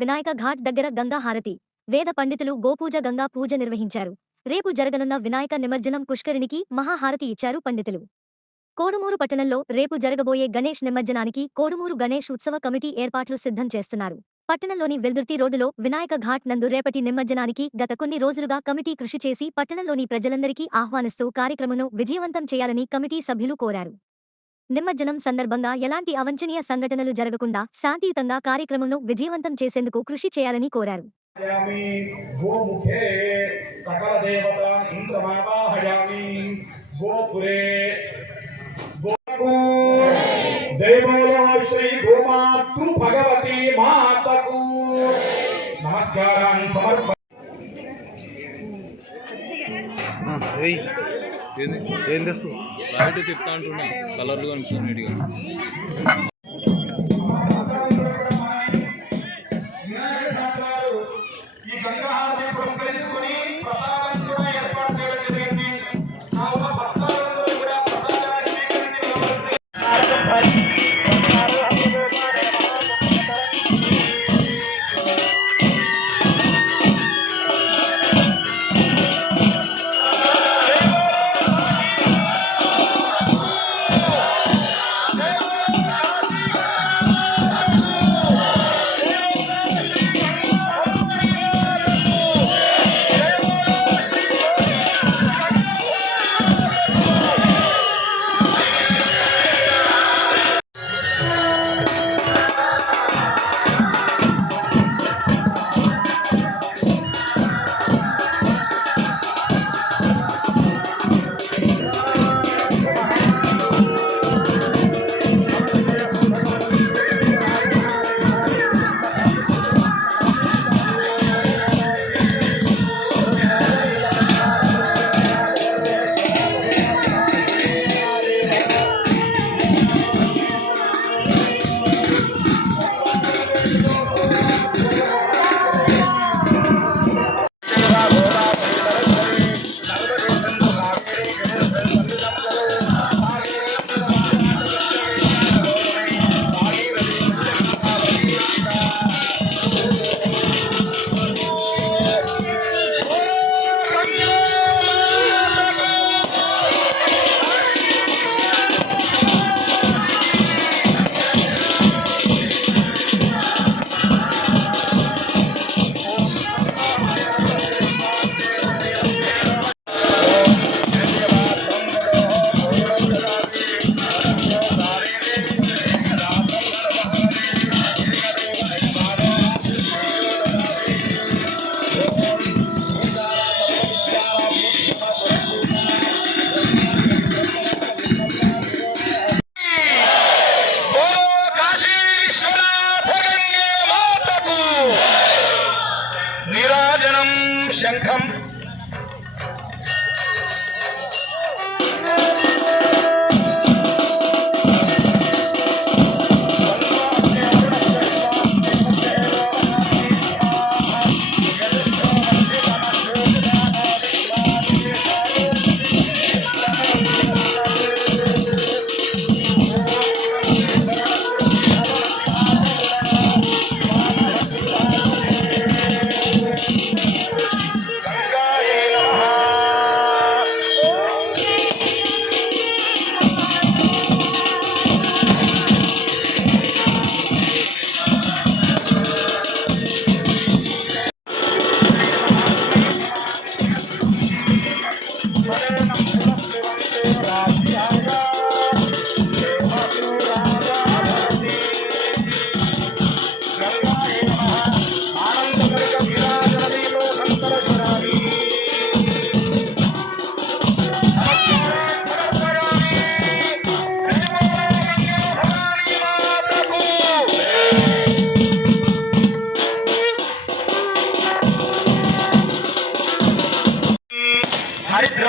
వినాయక ఘాట్ దగ్గర గంగా హారతి. వేద పండితులు గోపూజ గంగా పూజ నిర్వహించారు. రేపు జరగనున్న వినాయక నిమజ్జనం పుష్కరిణికి మహాహారతి ఇచ్చారు పండితులు. కోడుమూరు పట్టణంలో రేపు జరగబోయే గణేష్ నిమజ్జనానికి కోడుమూరు గణేష్ ఉత్సవ కమిటీ ఏర్పాట్లు సిద్ధం చేస్తున్నారు. పట్టణంలోని వెల్దుర్తి రోడ్డులో వినాయక ఘాట్ నందు రేపటి నిమజ్జనానికి గత కొన్ని రోజులుగా కమిటీ కృషి చేసి పట్టణంలోని ప్రజలందరికీ ఆహ్వానిస్తూ కార్యక్రమను విజయవంతం చేయాలని కమిటీ సభ్యులు కోరారు. నిమజ్జనం సందర్భంగా ఎలాంటి అవంచనీయ సంఘటనలు జరగకుండా శాంతియుతంగా కార్యక్రమంను విజయవంతం చేసేందుకు కృషి చేయాలని కోరారు. నమస్కారం సమర్ప ఏం తెస్తావు లైట్ చెప్తా అంటున్నా. కలర్లు కనిపిస్తుంది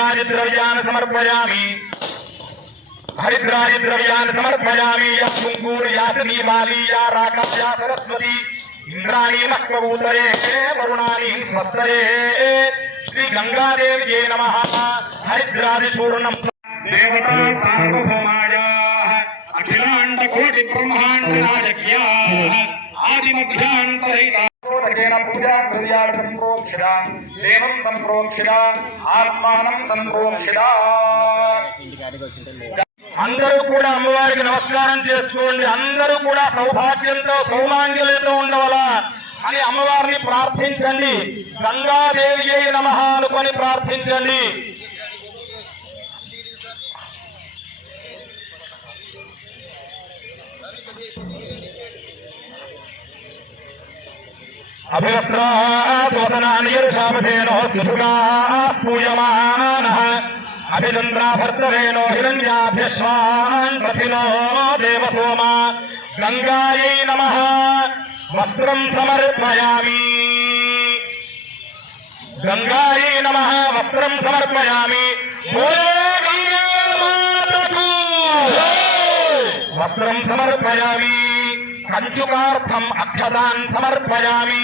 हरिद्राजिद्रव्यान् समर्पयामि। हरिद्राजिद्रव्यान् समर्पयामि। या कुङ्गूर् या श्रीमाली या राका या सरस्वती। इन्द्राणी मक्कबूतरे वरुणानि श्री आदिमध्यान्तरहिता। पूजा కోటి దేవం సంప్రోక్షిత ఆత్మానం సంప్రోక్షిత అందరూ కూడా అమ్మవారికి నమస్కారం చేసుకోండి. అందరూ కూడా సౌభాగ్యంతో సౌమాంగ్యంతో ఉండవలా అని అమ్మవారిని ప్రార్థించండి. గంగాదేవి నమ అనుకొని ప్రార్థించండి. అభివస్త్రాసోదనానియరుషామధేనో సుభుగా పూయమానః అభిచంద్రాభర్తరేణో హిరణ్యాభ్యశ్వాన్ రథినో దేవసోమ గంగాయై నమః వస్త్రం సమర్పయామి గంగాయై నమః వస్త్రం సమర్పయామి వస్త్రం సమర్పయామి కంచుకార్థం అక్షతాన్ సమర్పయామి